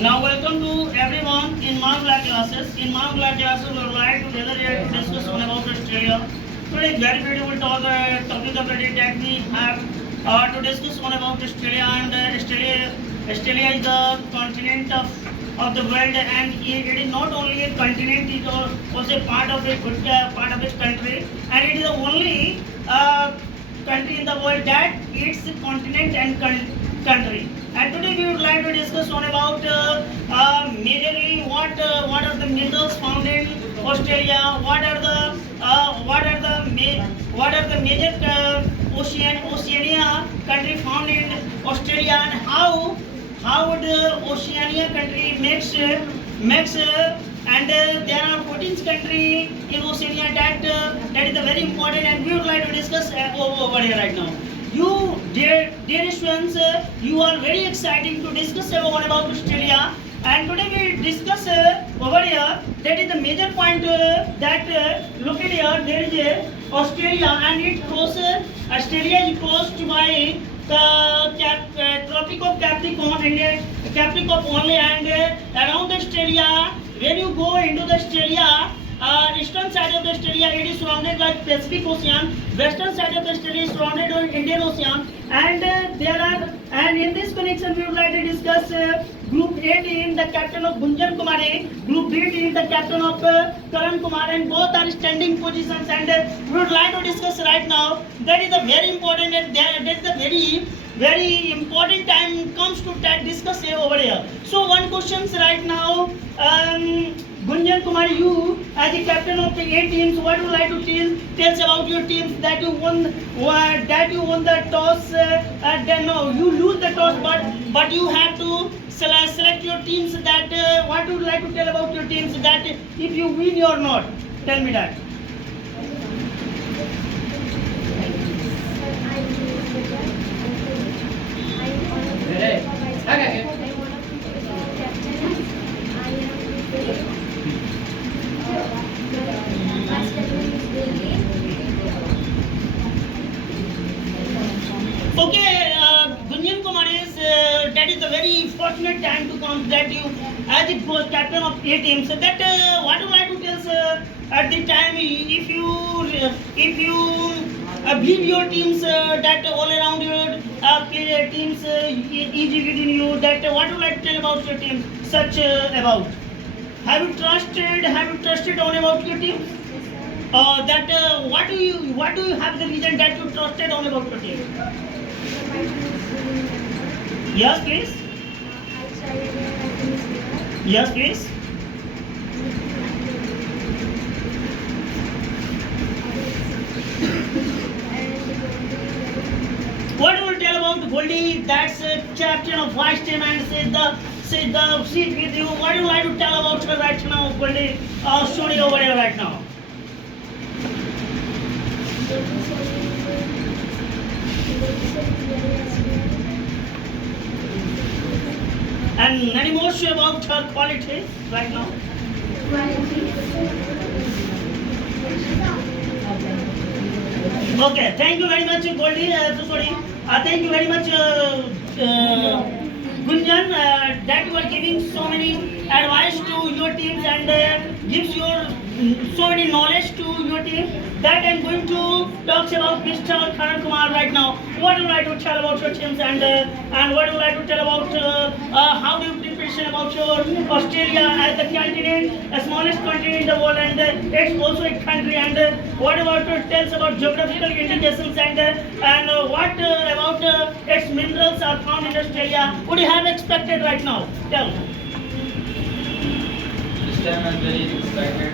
Now welcome to everyone in Mangla classes. In Mangla classes, we would like to gather here to discuss on about Australia. Today, very beautiful topic of the day that we have to discuss on about Australia. And Australia is the continent of the world, and it is not only a continent; it is also part of a good part of its country, and it is the only country in the world that eats continent and country. And today we would like to discuss on about majorly what are the minerals found in Australia, what are the major Oceania country found in Australia, and how the Oceania country makes and there are 14 country in Oceania that is very important, and we would like to discuss over here right now. You, dear students, you are very exciting to discuss about Australia, and today we discuss over here that is the major point that look at here there is a Australia, and it crosses Australia is crossed by the Tropic of Capricorn and Capricorn only, and around Australia when you go into the Australia. Eastern side of the Australia it is surrounded by Pacific Ocean. Western side of the Australia is surrounded by Indian Ocean, and and in this connection we would like to discuss Group A team, the captain of Gunjan Kumari, Group B team, the captain of Karan Kumar, and both are standing positions. And we would like to discuss right now. That is a very important, and that is a very important time comes to that discuss over here. So one questions right now. Gunjan Kumar, you as the captain of the A teams, what would you like to tell about your teams that you won the toss? Then no, you lose the toss, but you have to select your teams. That what would you like to tell about your teams that if you win or not? Tell me that. Okay, Gunjan Kumar is that is a very fortunate time to come that you as the captain of A team. So that what would you like to tell at the time if you believe your teams that all around your player teams easy within you, that what would you like to tell about your team such about? Have you trusted on about your team? That what do you have the reason that you trusted on about your team? Yes, please. Yes, please. What do you tell about Goldie? That's a captain of vice team and said the seat with you. What do you like to tell about her right now, Goldie? Story over here right now. And any more about her quality right now? Okay, thank you very much, Goldie. Thank you very much, Gunjan, that you are giving so many advice to your teams and gives your so many knowledge to your team. That I'm going to talk about Mr. Karan Kumar right now. What do you like to tell about your teams, and what do you like to tell about how do you preparation about your Australia as the continent, the smallest continent in the world, and it's also a country. And what about to tell us about geographical indications, and what about its minerals are found in Australia? What do you have expected right now? Tell. This time I'm very excited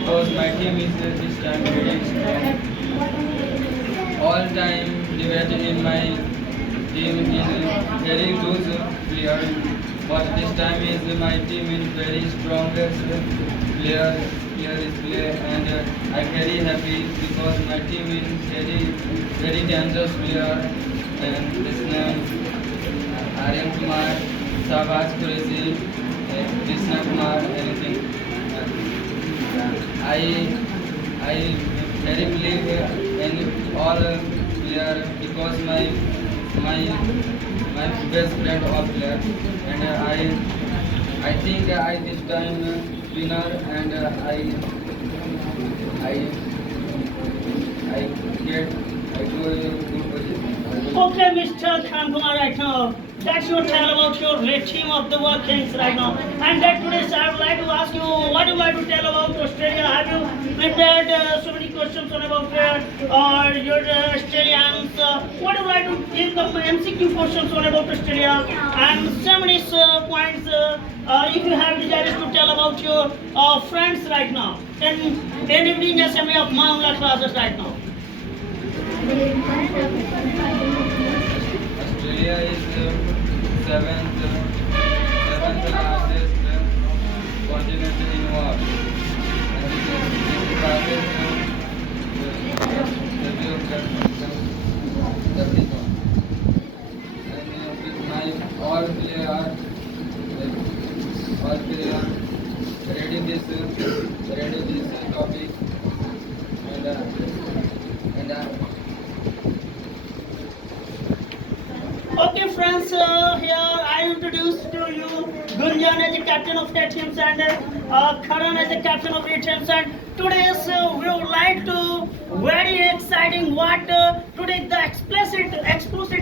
because my team is this time very strong. All time divided in my team is very loose player, but this time is my team is very strongest player is play, and I'm very happy because my team is very dangerous player, and this name Aryan Kumar, Shahbaz Qureshi, Krishna Kumar, anything. I very believe in all player because my best friend of player, and I think I this time winner and I get I do a good position. Okay, Mr. Khandumar, right now, that's your tell about your red team of the World Kings right now. And that today, sir, I would like to ask you, what you like to tell about Australia? Have you prepared so many questions on about your Australians? What do you like to give the MCQ questions on about Australia? And so many points, if you have desires to tell about your friends right now. And evening assembly of Mahula classes right now. Australia is seventh largest continent in world, and it passes everyone. And with my all players ready this topic, and Okay, friends, here I introduce to you Gunjan as the captain of that team and Karan as the captain of the team. And today we would like to very exciting what today the explicit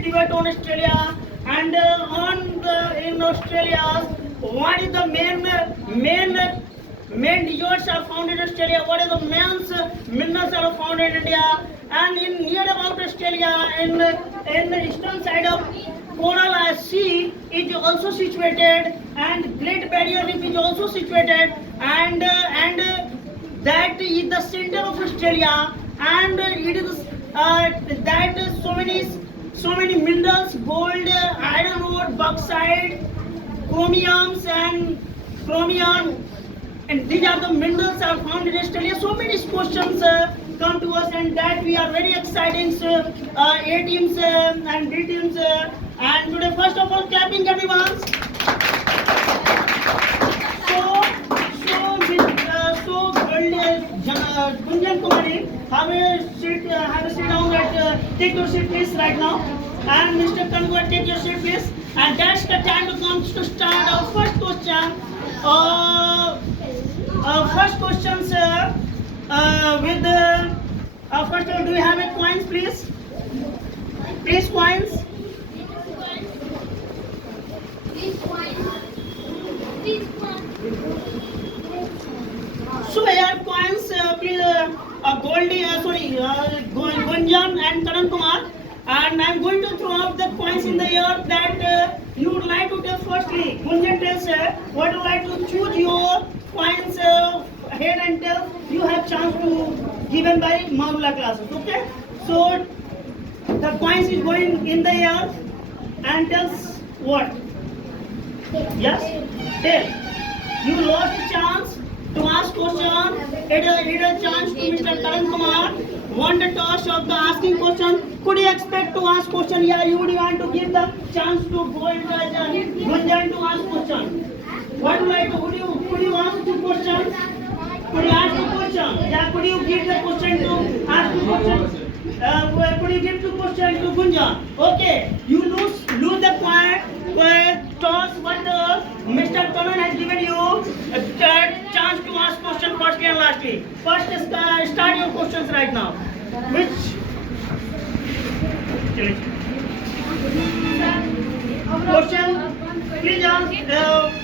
debate on Australia and in Australia what is the main deserts are found in Australia, what are the main minerals are found in India, and in near about Australia in the eastern side of Coral Sea is also situated, and Great Barrier Reef is also situated, and that is the center of Australia, and it is that so many minerals, gold, iron ore, bauxite, chromium, and these are the minerals are found in Australia. So many questions come to us, and that we are very exciting. A teams and B teams, and today first of all clapping everyone. Gunjan Kumari, have a sit down. Take your seat, please, right now. And Mr. Kanwar, take your seat, please. And that's the time to come to start our first question. First question, sir. With first of all, do you have a coins, please? Please, coins. So here coins, please, Gunjan and Karan Kumar, and I'm going to throw out the coins in the air that you would like to tell firstly. Gunjan tells what you like to choose your coins head and tail. You have chance to given by Mahula classes. Okay, so the coins is going in the air and tells what? Yes, tail. You lost a chance to ask question. It a chance to Mr. Karan Kumar. Won the toss of the asking question. Could you expect to ask question? Yeah, you would want to give the chance to go and Gunjan to ask question. What would like to? Could you ask two questions? Could you ask two questions? Yeah, could you give the question to ask two questions? Could you give two questions to Gunjan? Okay, you lose the point. Toss what Mr. Karan has given you a chance to ask question firstly and lastly. First, start your questions right now. Which? Question? Please ask.